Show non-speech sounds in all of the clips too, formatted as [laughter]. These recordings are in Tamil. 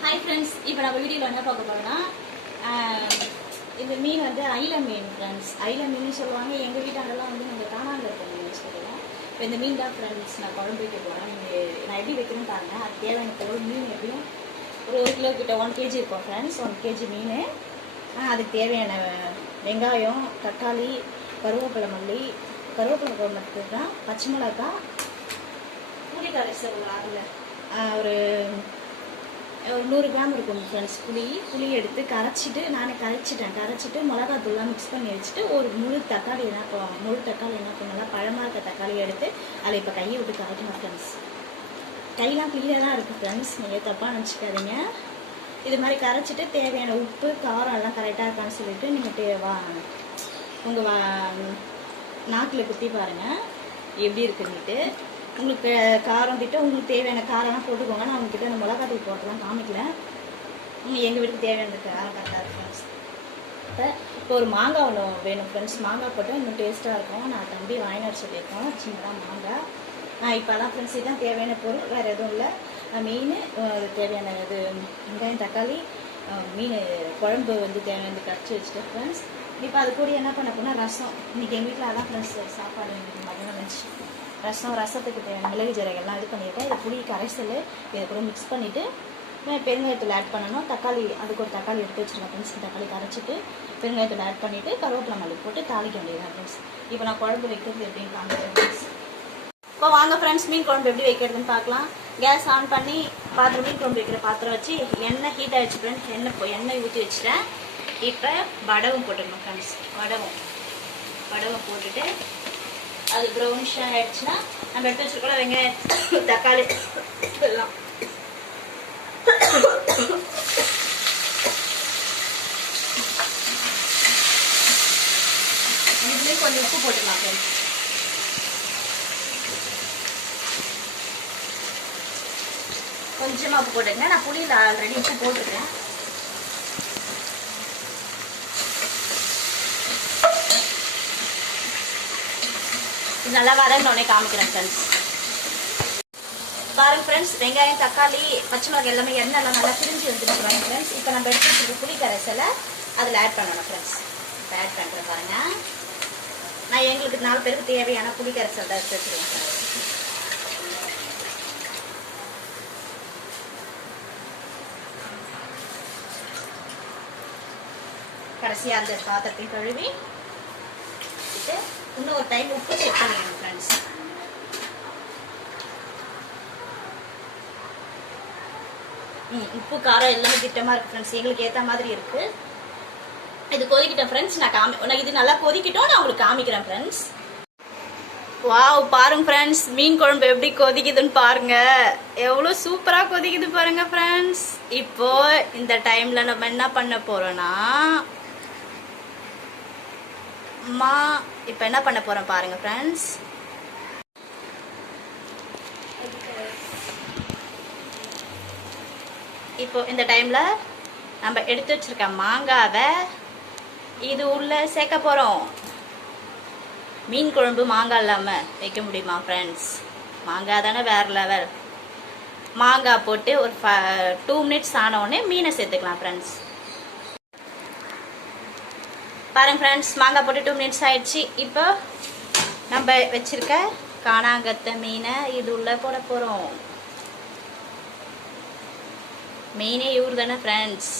ஹாய் ஃப்ரெண்ட்ஸ் இப்போ நம்ம வீடியோவில் என்ன பார்க்க போறோம்னா ஆஹ், இந்த மீன் வந்து ஐல மீன் ஃப்ரெண்ட்ஸ் ஐல மீன் சொல்லுவாங்க. எங்கள் வீட்டாண்டெல்லாம் வந்து நாங்கள் காணாமல் இருக்க மீன் சொல்லுவோம் இப்போ இந்த மீன் தான் ஃப்ரெண்ட்ஸ் நான் குழம்பு வைக்க போகிறேன் நீங்கள் நான் எப்படி வைக்கணும்னு பாருங்க. அது தேவையான பொருள் மீன் எப்படியும் ஒரு ஒரு கிலோ கிட்ட ஒன் கேஜி இருக்கும் ஃப்ரெண்ட்ஸ் ஒன் கேஜி மீன். அதுக்கு தேவையான வெங்காயம் தக்காளி கருவேப்பிலை மல்லி. கருவேப்பிலை குழம்புக்கு தான் பச்சை மிளகாய் புளி கரைசல் அதில் ஒரு ஒரு நூறு கிராம் இருக்கும் ஃப்ரெண்ட்ஸ் புளி புளி எடுத்து கரைச்சிட்டு நானே கரைச்சிட்டேன். கரைச்சிட்டு மிளகாத்தூள்லாம் மிக்ஸ் பண்ணி வச்சுட்டு ஒரு முழு தக்காளி என்ன முழு தக்காளி என்ன பண்ணலாம் பழமாக இருக்க தக்காளி எடுத்து அதில் இப்போ கையை விட்டு கரைக்கணும் ஃப்ரெண்ட்ஸ் கையெல்லாம் கிளியராக தான் இருக்குது ஃப்ரெண்ட்ஸ் நீங்கள் தப்பாக நினச்சிக்காதீங்க. இது மாதிரி கரைச்சிட்டு தேவையான உப்பு காரம் எல்லாம் கரெக்டாக இருக்கான்னு சொல்லிட்டு நீங்கள் தே வா உங்கள் வா நாக்கில் குத்தி பாருங்கள் எப்படி இருக்குன்னுட்டு. உங்களுக்கு காரம் திட்டம் உங்களுக்கு தேவையான காரம்லாம் போட்டுக்கோங்க. நான் உங்ககிட்ட இந்த மிளகாத்தூள் போட்டுலாம் காமிக்கல. எங்கள் வீட்டுக்கு தேவையான காரம் கரெக்டாக இருக்கும். ஃப்ரெண்ட்ஸ் இப்போ இப்போ ஒரு மாங்காய் ஒன்று வேணும் ஃப்ரெண்ட்ஸ் மாங்காய் போட்டால் இன்னும் டேஸ்ட்டாக இருக்கும். நான் தம்பி வாங்கினார் சொல்லியிருக்கோம். சின்னதாக மாங்காய். நான் இப்போ தான் ஃப்ரெண்ட்ஸ் இதுதான் தேவையான பொருள். வேறு எதுவும் இல்லை. மீன் தேவையான இது வெங்காயம் தக்காளி மீன் குழம்பு வந்து தேவையானது கரைச்சி வச்சுட்டேன் ஃப்ரெண்ட்ஸ் இப்போ அது கூட என்ன பண்ண போனால் ரசம். இன்றைக்கி எங்கள் வீட்டில் அதான் ப்ளஸ் சாப்பாடு இன்னைக்கு மதியம் லஞ்ச் ரசம் ரசத்துக்கு தேவையான மிளகு ஜீரகெல்லாம் இது பண்ணியிருக்கேன் இது புளி கரைசல் இதை கூட மிக்ஸ் பண்ணிவிட்டு பெருங்காயத்தில் ஆட் பண்ணணும். தக்காளி அதுக்கு ஒரு தக்காளி எடுத்து வச்சுருக்கேன் ஃப்ரெண்ட்ஸ் தக்காளி கரைச்சிட்டு பெருங்காயத்தில் ஆட் பண்ணிவிட்டு கருவேப்பிலை மல்லி போட்டு தாளிக்க வேண்டியதுதான் ஃப்ரெண்ட்ஸ் இப்போ நான் குழம்பு வைக்கிறது எப்படின்னு காமிக்கிறேன் ஃப்ரெண்ட்ஸ் இப்போ வாங்க ஃப்ரெண்ட்ஸ் மீன் குழம்பு எப்படி வைக்கிறதுன்னு பார்க்கலாம். கேஸ் ஆன் பண்ணி பாத்திரம் மீன் குழம்பு வைக்கிற பாத்திரம் வச்சு எண்ணெய் ஹீட் ஆகிடுச்சு ஃப்ரெண்ட்ஸ் எண்ணெய் எண்ணெய் ஊற்றி வச்சுட்டேன். இப்போ வடவும் போட்டுடணும் ஃப்ரெண்ட்ஸ் வடவும் வடவை போட்டுட்டு அது ப்ரௌனிஷாக ஆயிடுச்சுன்னா நம்ம எடுத்து வச்சுருக்கோம் வெங்காயம் [coughs] தக்காளி [coughs] எல்லாம் இதுலேயும் கொஞ்சம் உப்பு போட்டுக்கலாம் ஃப்ரெண்ட்ஸ் கொஞ்சமாக உப்பு போட்டுக்கங்க. நான் புளியில் ஆல்ரெடி உப்பு போட்டிருக்கேன் இது நல்லா வதங்கினோடனே காமிக்கிறேன் ஃப்ரெண்ட்ஸ் பாருங்க ஃப்ரெண்ட்ஸ் வெங்காயம் தக்காளி பச்சை மிளகாய் எல்லாமே எண்ணெய் எல்லாம் நல்லா பிரிஞ்சு வந்துருக்குறாங்க ஃப்ரெண்ட்ஸ் இப்போ நம்ம எடுத்து வச்சிருக்க புளி கரைசலை அதில் ஆட் பண்ணணும் ஃப்ரெண்ட்ஸ் இப்போ ஆட் பண்ணுறேன் பாருங்க. நான் எங்களுக்கு நாலு பேருக்கு தேவையான புளி கரைசல் தான் எடுத்து கடைசியாக அந்த பாத்திரத்தையும் கழுவி டைம் உப்பு செக் பண்ணிடணும் ஃப்ரெண்ட்ஸ் ம் உப்பு காரம் எல்லாமே திட்டமாக இருக்குது ஃப்ரெண்ட்ஸ் எங்களுக்கு ஏற்ற மாதிரி இருக்குது இது கொதிக்கிட்டேன் ஃப்ரெண்ட்ஸ் நான் காமி நான் இது நல்லா கொதிக்கிட்டோம் நான் உங்களுக்கு காமிக்கிறேன் ஃப்ரெண்ட்ஸ் வாவ் பாருங்க ஃப்ரெண்ட்ஸ் மீன் குழம்பு எப்படி கொதிக்குதுன்னு பாருங்க. எவ்வளோ சூப்பராக கொதிக்குது பாருங்க ஃப்ரெண்ட்ஸ் இப்போ இந்த டைம்ல நம்ம என்ன பண்ண போறோம்னா அம்மா இப்போ என்ன பண்ண போகிறோம் பாருங்கள் ஃப்ரெண்ட்ஸ் இப்போ இந்த டைமில் நம்ம எடுத்து வச்சுருக்க மாங்காவை இது உள்ளே சேர்க்க போகிறோம் மீன் குழம்பு மாங்காய் இல்லாமல் வைக்க முடியுமா ஃப்ரெண்ட்ஸ் மாங்காய் தானே வேறு லெவல் மாங்காய் போட்டு ஒரு ஃப டூ மினிட்ஸ் ஆனவுடனே மீனை சேர்த்துக்கலாம் ஃப்ரெண்ட்ஸ் பாருங்க ஃப்ரெண்ட்ஸ் மாங்காய் போட்டு டூ மினிட்ஸ் ஆயிடுச்சு. இப்போ நம்ம வச்சிருக்க காணாங்கத்தை மீனை இது உள்ள போட போகிறோம் மீனே இவர் தானே ஃப்ரெண்ட்ஸ்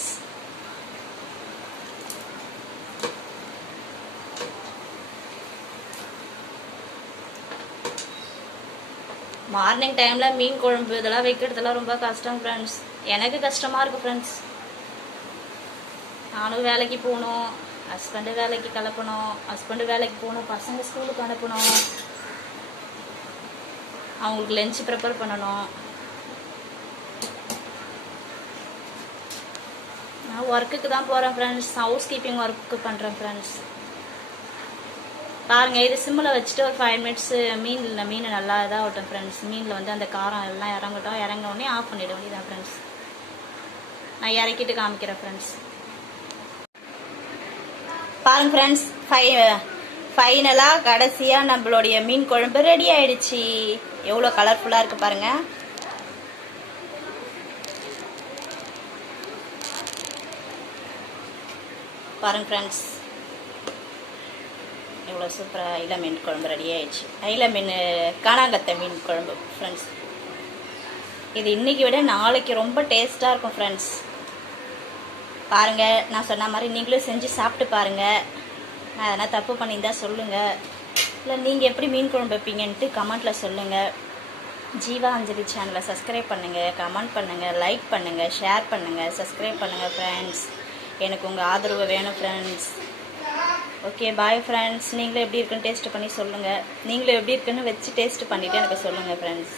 மார்னிங் டைமில் மீன் குழம்பு இதெல்லாம் வைக்கிறதுலாம் ரொம்ப கஷ்டம் ஃப்ரெண்ட்ஸ் எனக்கு கஷ்டமாக இருக்குது ஃப்ரெண்ட்ஸ் நானும் வேலைக்கு போகணும். ஹஸ்பண்டு வேலைக்கு கிளப்பணும் ஹஸ்பண்டு வேலைக்கு போகணும் பசங்க ஸ்கூலுக்கு அனுப்பணும். அவங்களுக்கு லஞ்ச் ப்ரிப்பேர் பண்ணணும். நான் ஒர்க்குக்கு தான் போகிறேன் ஃப்ரெண்ட்ஸ் ஹவுஸ் கீப்பிங் ஒர்க்கு பண்ணுறேன் ஃப்ரெண்ட்ஸ் பாருங்க இது சிம்மில் வச்சுட்டு ஒரு ஃபைவ் மினிட்ஸு மீனில் மீன் நல்லா இதாக ஆகட்டும் ஃப்ரெண்ட்ஸ் மீனில் வந்து அந்த காரம் எல்லாம் இறங்கட்டும். இறங்க உடனே ஆஃப் பண்ணிட வேண்டியதான் ஃப்ரெண்ட்ஸ் நான் இறக்கிட்டு காமிக்கிறேன் ஃப்ரெண்ட்ஸ் பாருங்க ஃப்ரெண்ட்ஸ் ஃபை ஃபைனலாக கடைசியாக நம்மளுடைய மீன் குழம்பு ரெடி ஆயிடுச்சு. எவ்வளோ கலர்ஃபுல்லாக இருக்குது பாருங்கள் பாருங்க. ஃப்ரெண்ட்ஸ் இவ்வளோ சூப்பராக ஐல மீன் குழம்பு ரெடி ஆயிடுச்சு. ஐல மீன் காணாங்கத்தை மீன் குழம்பு ஃப்ரெண்ட்ஸ் இது இன்னைக்கு விட நாளைக்கு ரொம்ப டேஸ்ட்டாக இருக்கும் ஃப்ரெண்ட்ஸ் பாருங்கள் நான் சொன்ன மாதிரி நீங்களும் செஞ்சு சாப்பிட்டு பாருங்கள் நான் எதனால் தப்பு பண்ணியிருந்தா சொல்லுங்கள் இல்லை நீங்கள் எப்படி மீன் குழம்பு வைப்பீங்கன்ட்டு கமெண்ட்டில் சொல்லுங்கள் ஜீவா அஞ்சலி சேனலை சப்ஸ்கிரைப் பண்ணுங்கள் கமெண்ட் பண்ணுங்கள் லைக் பண்ணுங்கள் ஷேர் பண்ணுங்கள் சப்ஸ்கிரைப் பண்ணுங்கள் ஃப்ரெண்ட்ஸ் எனக்கு உங்கள் ஆதரவு வேணும் ஃப்ரெண்ட்ஸ் ஓகே பாய் ஃப்ரெண்ட்ஸ் நீங்களும் எப்படி இருக்குன்னு டேஸ்ட் பண்ணி சொல்லுங்கள் நீங்களும் எப்படி இருக்குன்னு வச்சு டேஸ்ட் பண்ணிவிட்டு எனக்கு சொல்லுங்கள் ஃப்ரெண்ட்ஸ்